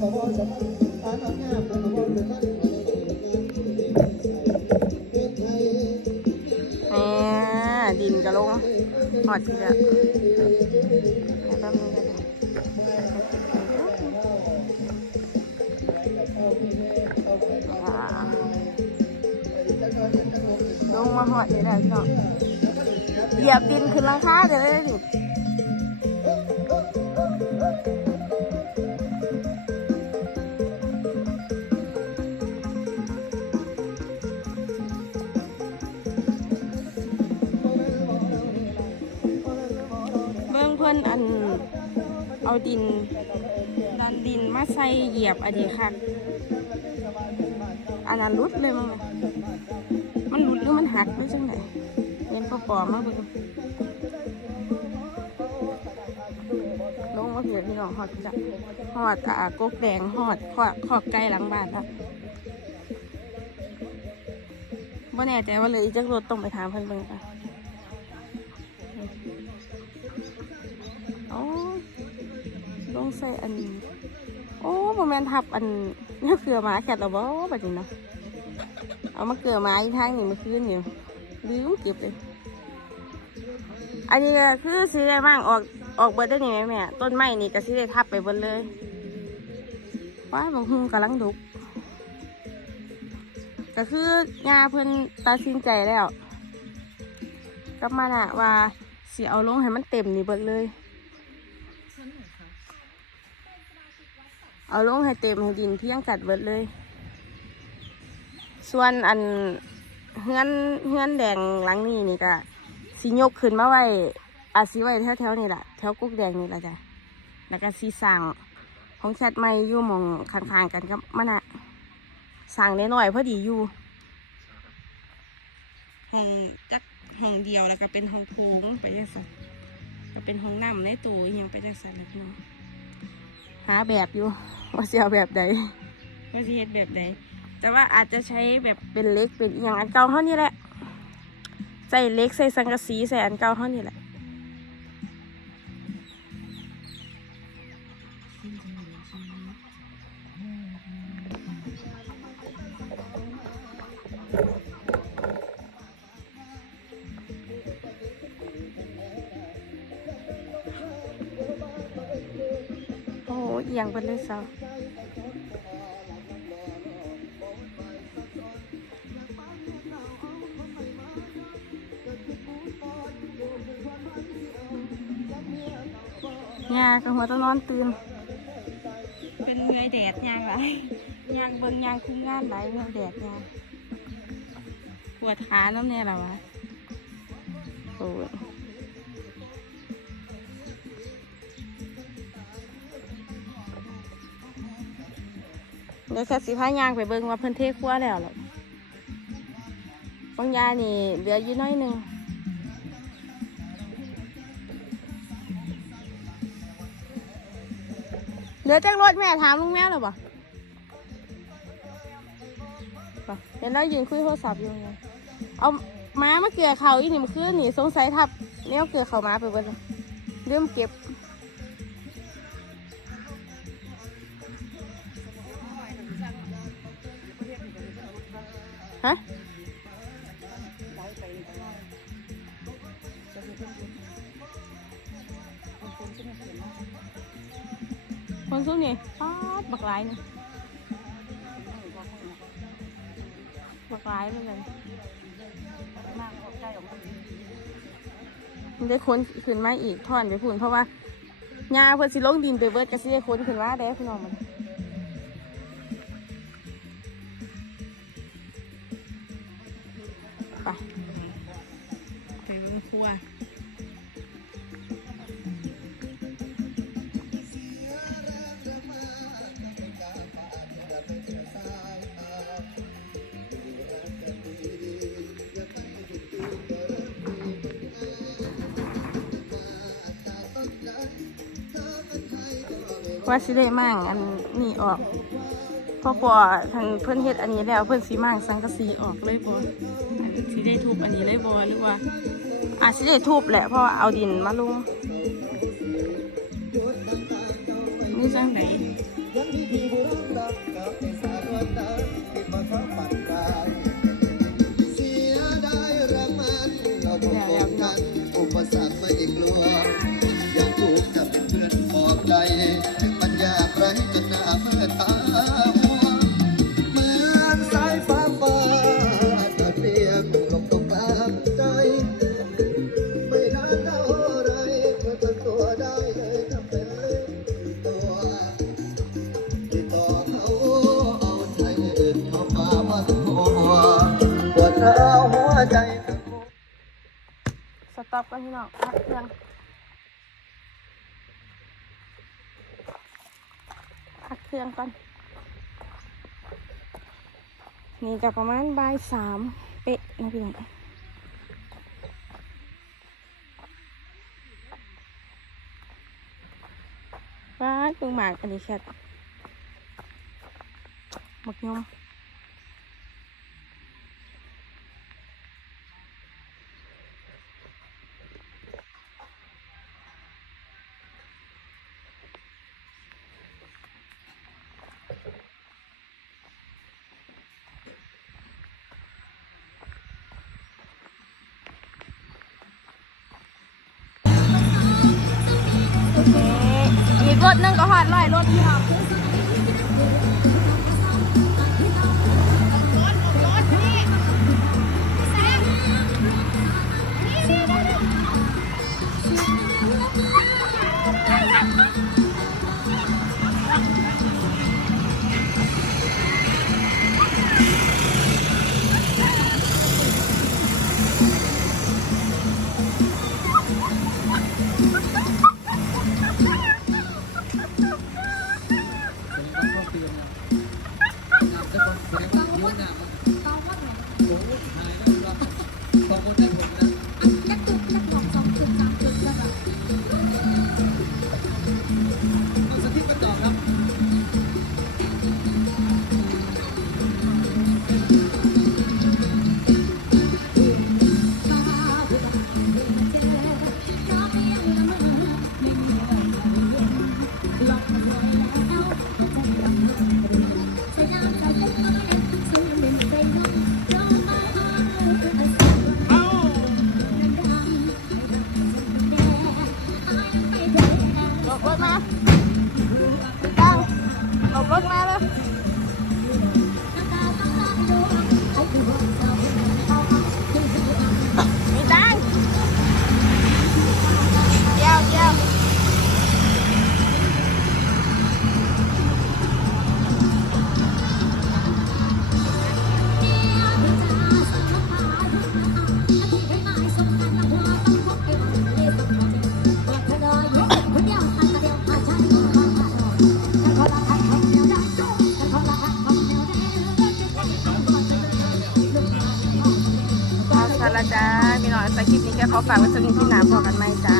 ดินกระลงหอดทีละแป๊บนึงกันอ่าลงมาหอดนี่และพี่น้องเหยียบดินขึ้นหลังคาเดี๋ยวได้ดิ ดินดันดินมาใส่เหยียบอันนี้ค่ะอันนั้นรุดเลยมั้งมันรุดหรือมันหักหรือจังไหนเห็นปอปอมาเบิ่งลงมาเพียพี่น้องหอดจะหอดอ่ากกแดงหอดขอขอกไก่หลังบ้านแล้วบ่แน่ใจว่าเลยจักรถต้องไปถามเพิ่นเบิ่งค่ะโอ้ ลงใส่อัน โอ้โมเมนทับอันนี่เกลือหมาแคทเราบ่แบบนี้เนาะเอามาเกลือหมาอีกทางหนึ่งมื่อคืนนี่ลืมเก็บเลยอันนี้ก็คือสีได้บ้างออกออกเบิดได้นี่ไหมแม่ต้นไม้นี่ก็สีได้ทับไปเบิดเลยว้ายบางหุงกำลังดุกก็คืองาเพิ่นตัดสินใจแล้ว กลับมาน่ะว่าสิเอาลงให้มันเต็มนี่เบิดเลย เอาลงให้เต็มให้ดินเพียงกัดเบิดเลย ส่วนอันเฮือนเฮือนแดงหลังนี้นี่ก็สียกขึ้นมาไว้อาสีไว้แถวๆนี่แหละแถวกุ๊กแดงนี่แหละจ้ะแล้วก็สีสั่งของแคทไม่ยู่มองข้างๆกันกับมันอะสั่งน้อยๆพอดีอยู่ห้องจักห้องเดียวแล้วก็เป็นห้องโถงไปจังสันก็เป็นห้องน้ำในตู้ยังไปจังสันแล้วพี่น้อง หาแบบอยู่ว่าเสียแบบใดว่าจะเฮ็ดแบบใดแต่ว่าอาจจะใช้แบบเป็นเล็กเป็นอย่างอันเก่าเท่านี้แหละ ใส่เล็กใส่สังกะสีใส่อันเก่าเท่านี้แหละ เอียงไปเลยเสาเนี่ยก็หัวต้องนอนตื่น เป็นเงยแดดยางไรยางเบิ่งยางคุ้มงานไรเงยแดดยางปวดขาแล้วเนี่ยเหรอวะโอ้ย ดี๋ยวแค่สิพายางไปเบิ่งว่าเพิ่นเทครัวแล้วหรอกบางยานี่เหลืออยู่น้อยหนึ่งเหลือจากรถแม่ถามลุงแม่หรอปะเห็นเรายืนคุยโทรศัพท์อยู่ไงเอาม้ามาเกลือเขาอีนี่มันขึ้นนี่สงสัยทับแนวเกลือเขาม้าไปเบิดเลยเริ่มเก็บ ฮะคนสู้นี่ปาดบักหลายนี่บักหลายเลยเลยมันได้ค้นขึ้นมาอีกท่อนไปพูนเพราะว่าหญ้าเพื่อสิลงดินไปเบิดก็สิได้ค้นขึ้นมาได้พี่น้องมัน ครัวว่าสิได้มั่งอันนี้ออกเพอพอทางเพื่อนเฮ็ดอันนี้แล้วเพื่อนสีมั่งสังกะสีออกเลยบอสิได้ทุบอันนี้เลยบอหรือว่า อาจสิได้ทูบแหละเพราะว่าเอาดินมาลงนี่จังไหน ก่อนพี่น้องพักเครื่องพักเครื่องก่อนนี่ก็ประมาณบ่ายสามเป๊ะนะพี่น้องว้าเบิ่งหมากอันนี้แชทหมกยม ถนึงก็หอดร้อยรถพี่น้อง รถมาตั้งหลบรถมาแล้ว ฝากไว้สลิงที่หนาพอกันไหมจ้า